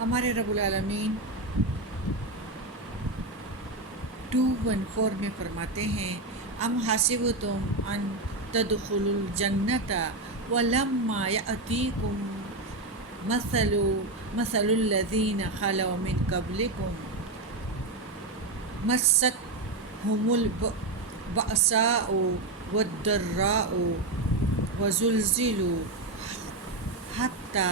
ہمارے رب العالمین 2:14 میں فرماتے ہیں ام حسبتم ان تدخلوا الجنت ولما یأتیکم مثل الذین خلوا من قبلکم مستهم البأساء والضراء وزلزلوا حتى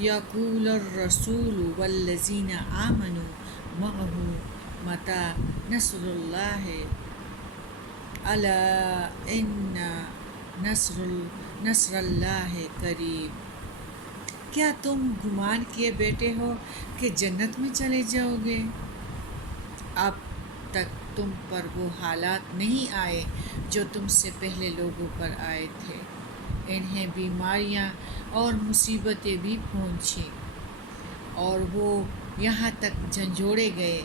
يقول الرسول والذين آمنوا معه متى نصر الله ألا إن نصر الله قریب۔ کیا تم گمان کیے بیٹھے ہو کہ جنت میں چلے جاؤ گے؟ اب تک تم پر وہ حالات نہیں آئے جو تم سے پہلے لوگوں پر آئے تھے۔ انہیں بیماریاں اور مصیبتیں بھی پہنچیں اور وہ یہاں تک جھنجھوڑے گئے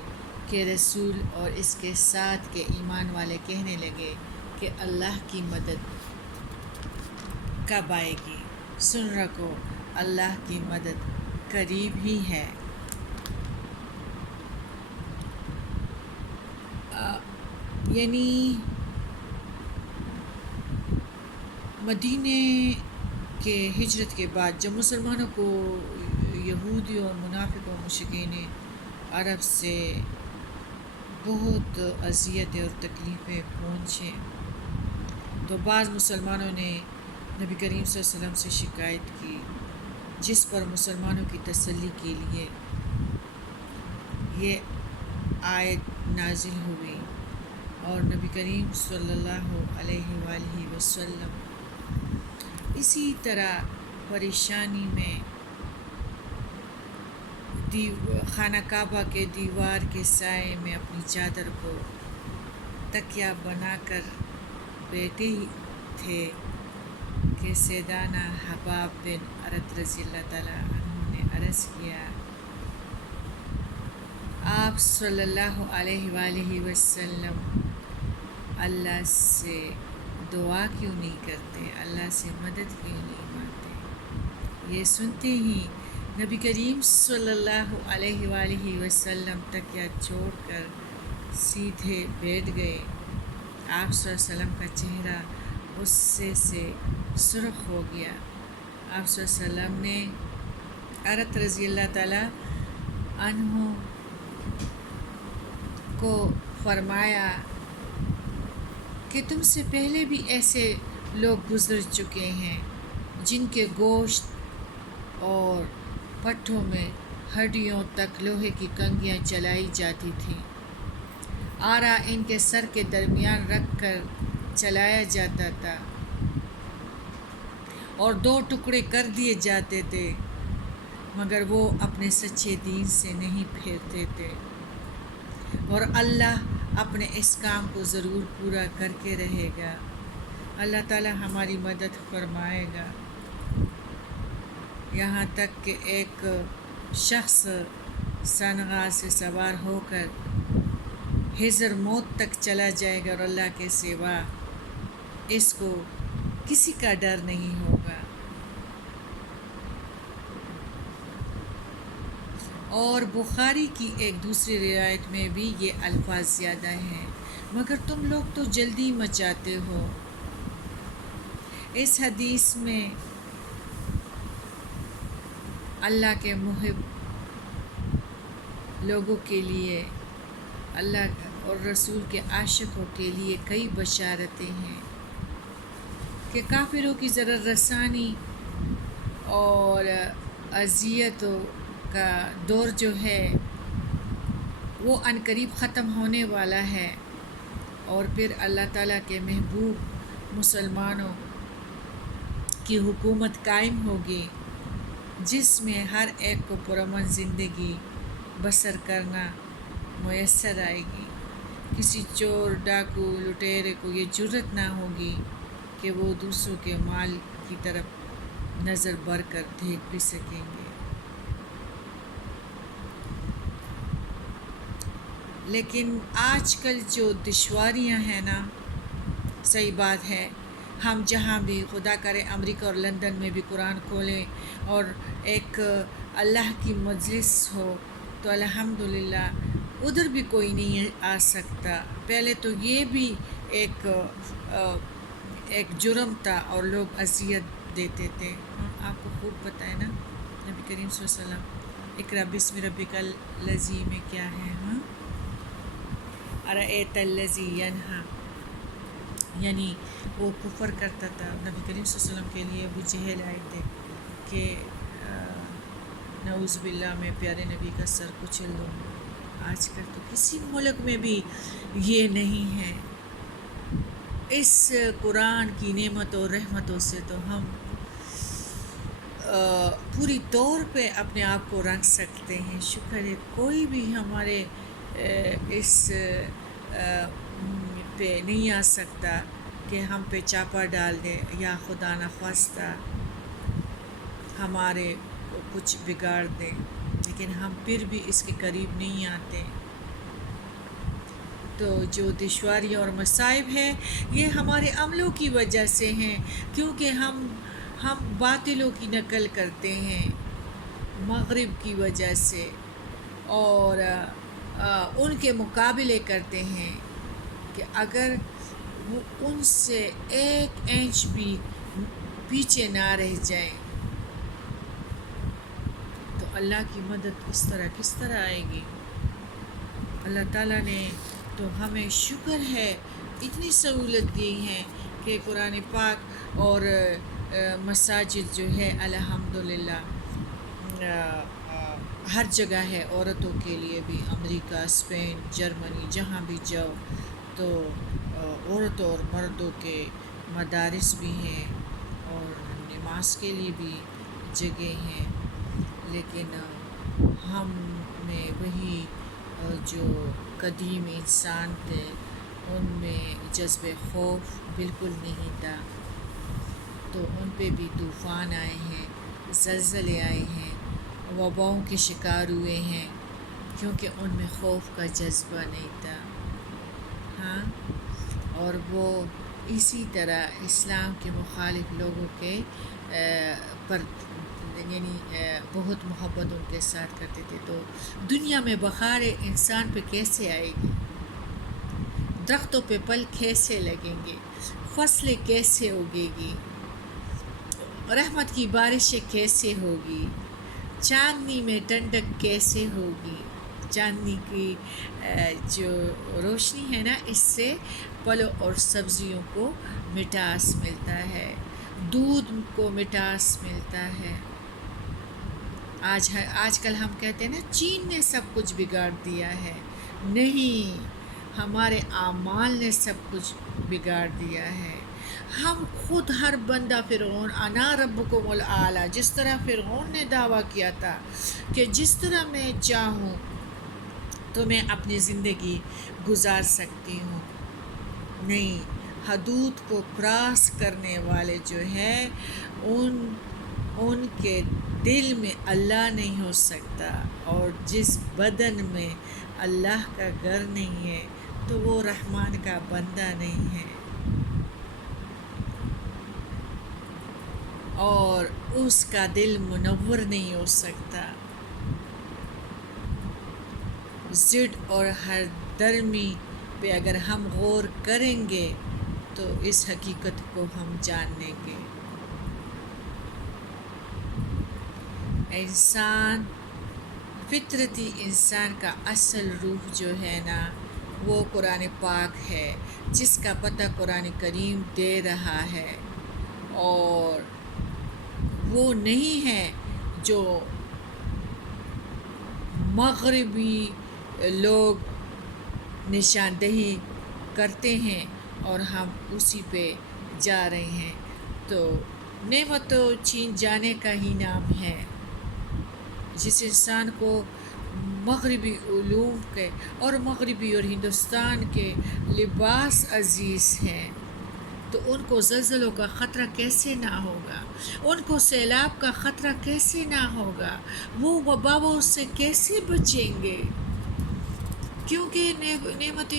کہ رسول اور اس کے ساتھ کے ایمان والے کہنے لگے کہ اللہ کی مدد کب آئے گی؟ سن رکھو، اللہ کی مدد قریب ہی ہے۔ یعنی مدینے کے ہجرت کے بعد جب مسلمانوں کو یہودی اور منافق اور مشرکین عرب سے بہت اذیتیں اور تکلیفیں پہنچیں تو بعض مسلمانوں نے نبی کریم صلی اللہ علیہ وسلم سے شکایت کی، جس پر مسلمانوں کی تسلی کے لیے یہ آیت نازل ہوئی اور نبی کریم صلی اللہ علیہ وآلہ وسلم اسی طرح پریشانی میں خانہ کعبہ کے دیوار کے سائے میں اپنی چادر کو تکیہ بنا کر بیٹھے تھے کہ سیدنا حباب بن ارت رضی اللہ تعالیٰ عنہ نے عرض کیا، آپ صلی اللہ علیہ وآلہ وسلم اللہ سے دعا کیوں نہیں کرتے، اللہ سے مدد کیوں نہیں مانگتے؟ یہ سنتے ہی نبی کریم صلی اللہ علیہ وآلہ وسلم تکیہ چھوڑ کر سیدھے بیٹھ گئے۔ آپ صلی اللہ علیہ وسلم کا چہرہ غصے سے سرخ ہو گیا۔ آپ صلی اللہ علیہ وسلم نے ارت رضی اللہ تعالیٰ عنہ کو فرمایا کہ تم سے پہلے بھی ایسے لوگ گزر چکے ہیں جن کے گوشت اور پٹھوں میں ہڈیوں تک لوہے کی کنگھیاں چلائی جاتی تھیں، آرا ان کے سر کے درمیان رکھ کر چلایا جاتا تھا اور 2 ٹکڑے کر دیے جاتے تھے، مگر وہ اپنے سچے دین سے نہیں پھرتے تھے، اور اللہ اپنے اس کام کو ضرور پورا کر کے رہے گا۔ اللہ تعالی ہماری مدد فرمائے گا۔ یہاں تک کہ ایک شخص سنغا سے سوار ہو کر حضر موت تک چلا جائے گا اور اللہ کے سوا اس کو کسی کا ڈر نہیں ہوگا۔ اور بخاری کی ایک دوسری روایت میں بھی یہ الفاظ زیادہ ہیں، مگر تم لوگ تو جلدی مچاتے ہو۔ اس حدیث میں اللہ کے محب لوگوں کے لیے، اللہ اور رسول کے عاشقوں کے لیے کئی بشارتیں ہیں کہ کافروں کی ضرر رسانی اور اذیتوں کا دور جو ہے وہ عنقریب ختم ہونے والا ہے، اور پھر اللہ تعالیٰ کے محبوب مسلمانوں کی حکومت قائم ہوگی جس میں ہر ایک کو پرامن زندگی بسر کرنا میسر آئے گی۔ کسی چور، ڈاکو، لٹیرے کو یہ جرت نہ ہوگی کہ وہ دوسروں کے مال کی طرف نظر بر کر دیکھ بھی سکیں گے۔ لیکن آج کل جو دشواریاں ہیں نا، صحیح بات ہے ہم جہاں بھی خدا کرے امریکہ اور لندن میں بھی قرآن کھولیں اور ایک اللہ کی مجلس ہو تو الحمدللہ ادھر بھی کوئی نہیں آ سکتا. پہلے تو یہ بھی ایک جرم تھا اور لوگ اذیت دیتے تھے. آپ کو خوب پتہ ہے نا نبی کریم صلی اللہ علیہ وسلم اقرأ بسم ربک الذی میں کیا ہے ارأیت الذی ینہا، یعنی وہ کفر کرتا تھا. نبی کریم صلی اللہ علیہ وسلم کے لیے ابو جہل آئے تھے کہ نعوذ باللہ میں پیارے نبی کا سر کچل دوں. آج کل تو کسی ملک میں بھی یہ نہیں ہے. اس قرآن کی نعمتوں اور رحمتوں سے تو ہم پوری طور پہ اپنے آپ کو رنگ سکتے ہیں. شکر ہے کوئی بھی ہمارے اس پہ نہیں آ سکتا کہ ہم پہ چاپا ڈال دے یا خدا نخواستہ ہمارے کچھ بگاڑ دیں، لیکن ہم پھر بھی اس کے قریب نہیں آتے. تو جو دشواریاں اور مصائب ہیں یہ ہمارے عملوں کی وجہ سے ہیں، کیونکہ ہم باطلوں کی نقل کرتے ہیں مغرب کی وجہ سے اور ان کے مقابلے کرتے ہیں کہ اگر وہ ان سے 1 انچ بھی پیچھے نہ رہ جائیں تو اللہ کی مدد کس طرح آئے گی. اللہ تعالیٰ نے تو ہمیں شکر ہے اتنی سہولت دی ہیں کہ قرآن پاک اور مساجد جو ہے الحمدللہ ہر جگہ ہے. عورتوں کے لیے بھی امریکہ، اسپین، جرمنی جہاں بھی جاؤ تو عورتوں اور مردوں کے مدارس بھی ہیں اور نماز کے لیے بھی جگہ ہیں. لیکن ہم میں وہی جو قدیم انسان تھے ان میں جذب خوف بالکل نہیں تھا، تو ان پہ بھی طوفان آئے ہیں، زلزلے آئے ہیں، وباؤں کے شکار ہوئے ہیں کیونکہ ان میں خوف کا جذبہ نہیں تھا. ہاں، اور وہ اسی طرح اسلام کے مخالف لوگوں کے پر یعنی بہت محبت ان کے ساتھ کرتے تھے. تو دنیا میں بخار انسان پہ کیسے آئے گی؟ درختوں پہ پھل کیسے لگیں گے؟ فصلیں کیسے اگے گی؟ رحمت کی بارشیں کیسے ہوگی؟ چاندنی میں ٹھنڈک کیسے ہوگی؟ چاندنی کی جو روشنی ہے نا، اس سے پھلوں اور سبزیوں کو مٹھاس ملتا ہے، دودھ کو مٹھاس ملتا ہے. آج کل ہم کہتے ہیں نا چین نے سب کچھ بگاڑ دیا ہے. نہیں، ہمارے اعمال نے سب کچھ بگاڑ دیا ہے. ہم خود ہر بندہ فرعون انا ربکم الاعلی، جس طرح فرعون نے دعویٰ کیا تھا کہ جس طرح میں چاہوں تو میں اپنی زندگی گزار سکتی ہوں. نہیں، حدود کو کراس کرنے والے جو ہے ان کے دل میں اللہ نہیں ہو سکتا، اور جس بدن میں اللہ کا گھر نہیں ہے تو وہ رحمان کا بندہ نہیں ہے، اور اس کا دل منور نہیں ہو سکتا. ضد اور ہر درمی پہ اگر ہم غور کریں گے تو اس حقیقت کو ہم جان لیں گے. انسان، فطرتی انسان کا اصل روح جو ہے نا وہ قرآن پاک ہے، جس کا پتہ قرآن کریم دے رہا ہے، اور وہ نہیں ہے جو مغربی لوگ نشاندہی کرتے ہیں اور ہم اسی پہ جا رہے ہیں. تو نعمت تو چھین جانے کا ہی نام ہے. جس انسان کو مغربی علوم کے اور مغربی اور ہندوستان کے لباس عزیز ہیں تو ان کو زلزلوں کا خطرہ کیسے نہ ہوگا؟ ان کو سیلاب کا خطرہ کیسے نہ ہوگا؟ وہ وباؤں سے کیسے بچیں گے؟ کیونکہ نعمت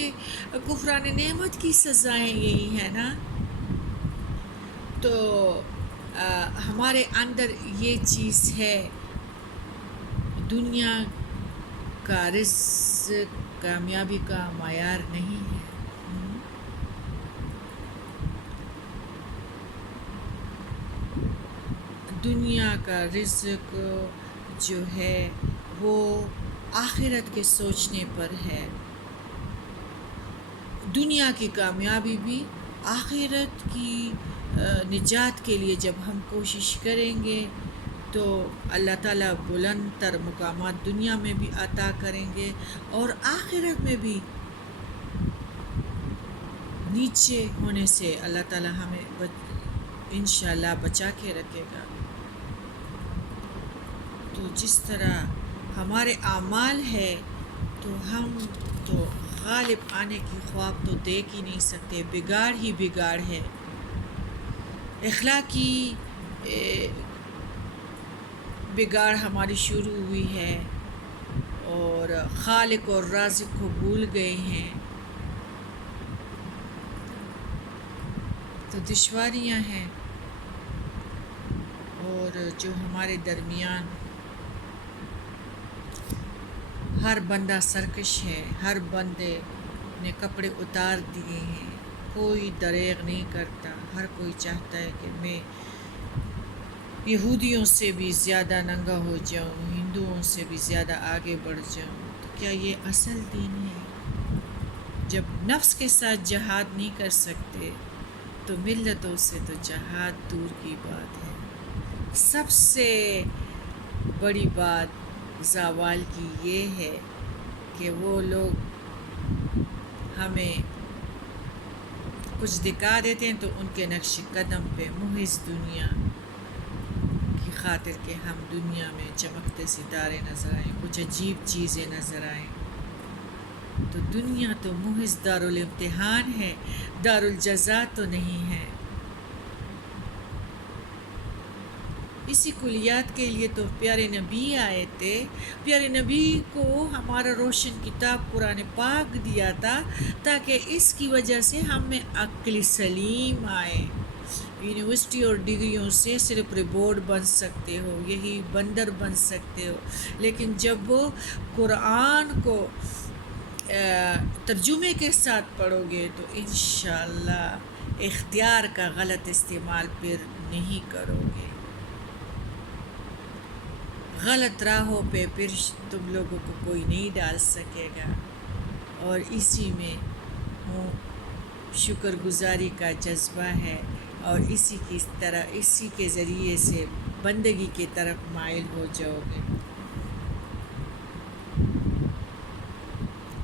کفران نعمت کی سزائیں یہی ہے نا. تو ہمارے اندر یہ چیز ہے، دنیا کا رزق کامیابی کا معیار نہیں ہے۔ دنیا کا رزق جو ہے وہ آخرت کے سوچنے پر ہے۔ دنیا کی کامیابی بھی آخرت کی نجات کے لیے جب ہم کوشش کریں گے تو اللہ تعالیٰ بلند تر مقامات دنیا میں بھی عطا کریں گے، اور آخرت میں بھی نیچے ہونے سے اللہ تعالیٰ ہمیں انشاءاللہ بچا کے رکھے گا۔ تو جس طرح ہمارے اعمال ہے تو ہم تو غالب آنے کی خواب تو دیکھ ہی نہیں سکتے، بگاڑ ہی بگاڑ ہے۔ اخلاقی بگاڑ ہماری شروع ہوئی ہے، اور خالق اور رازق کو بھول گئے ہیں، تو دشواریاں ہیں۔ اور جو ہمارے درمیان ہر بندہ سرکش ہے، ہر بندے نے کپڑے اتار دیے ہیں، کوئی دریغ نہیں کرتا، ہر کوئی چاہتا ہے کہ میں یہودیوں سے بھی زیادہ ننگا ہو جاؤں، ہندوؤں سے بھی زیادہ آگے بڑھ جاؤں۔ تو کیا یہ اصل دین ہے؟ جب نفس کے ساتھ جہاد نہیں کر سکتے تو ملتوں سے تو جہاد دور کی بات ہے۔ سب سے بڑی بات زوال کی یہ ہے کہ وہ لوگ ہمیں کچھ دکھا دیتے ہیں تو ان کے نقش قدم پہ محض دنیا کی خاطر کہ ہم دنیا میں چمکتے ستارے نظر آئیں، کچھ عجیب چیزیں نظر آئیں، تو دنیا تو محض دارالامتحان ہے، دارالجزا تو نہیں ہے۔ اسی کلیات کے لیے تو پیارے نبی آئے تھے، پیارے نبی کو ہمارا روشن کتاب قرآن پاک دیا تھا تاکہ اس کی وجہ سے ہم میں عقل سلیم آئے۔ یونیورسٹی اور ڈگریوں سے صرف رپورٹ بن سکتے ہو، یہی بندر بن سکتے ہو، لیکن جب وہ قرآن کو ترجمے کے ساتھ پڑھو گے تو انشاءاللہ اختیار کا غلط استعمال پھر نہیں کرو گے، غلط راہوں پہ پھر تم لوگوں کو کوئی نہیں ڈال سکے گا۔ اور اسی میں شکر گزاری کا جذبہ ہے، اور اسی کی طرح اسی کے ذریعے سے بندگی کی طرف مائل ہو جاؤ گے۔